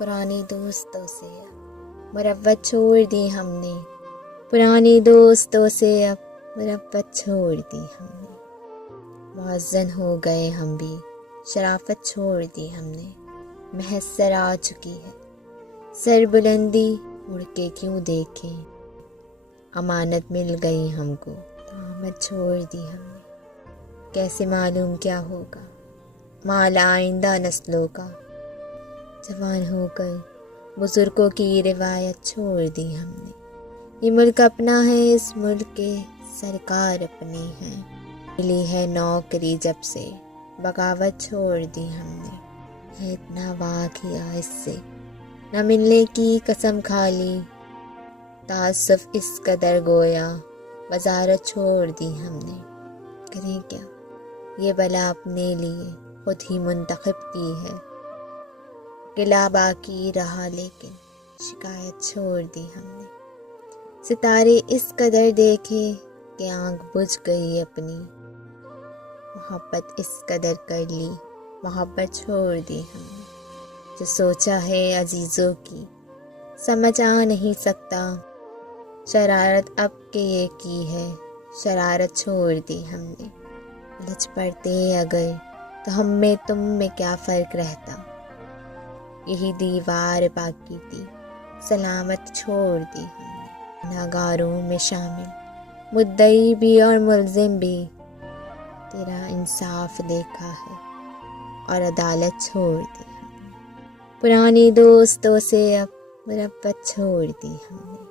پرانی دوستوں سے اب مربت چھوڑ دی ہم نے، پرانی دوستوں سے اب مربت چھوڑ دی ہم نے، مؤذن ہو گئے ہم بھی، شرافت چھوڑ دی ہم نے، محض سر آ چکی ہے، سر بلندی مڑ کے کیوں دیکھیں، امانت مل گئی ہم کو تو آمد چھوڑ دی ہم نے، کیسے معلوم کیا ہوگا مال آئندہ نسلوں کا، جوان ہو کر بزرگوں کی روایت چھوڑ دی ہم نے، یہ ملک اپنا ہے، اس ملک کے سرکار اپنی ہیں، ملی ہے نوکری جب سے بغاوت چھوڑ دی ہم نے، ہے اتنا واقعہ اس سے نہ ملنے کی قسم کھا لی، تعصف اس قدر گویا وزارت چھوڑ دی ہم نے، کریں کیا یہ بلا اپنے لیے خود ہی منتخب کی ہے، گلہ باقی رہا لیکن شکایت چھوڑ دی ہم نے، ستارے اس قدر دیکھے کہ آنکھ بجھ گئی اپنی، محبت اس قدر کر لی محبت چھوڑ دی ہم نے، جو سوچا ہے عزیزوں کی سمجھ آ نہیں سکتا، شرارت اب کے یہ کی ہے شرارت چھوڑ دی ہم نے، الجھ پڑتے اگر تو ہم میں تم میں کیا فرق رہتا، یہی دیوار باقی تھی سلامت چھوڑ دی ہم نے، گنہگاروں میں شامل مدعی بھی اور ملزم بھی، تیرا انصاف دیکھا ہے اور عدالت چھوڑ دی ہم نے، پرانی دوستوں سے اب مربت چھوڑ دی ہم نے۔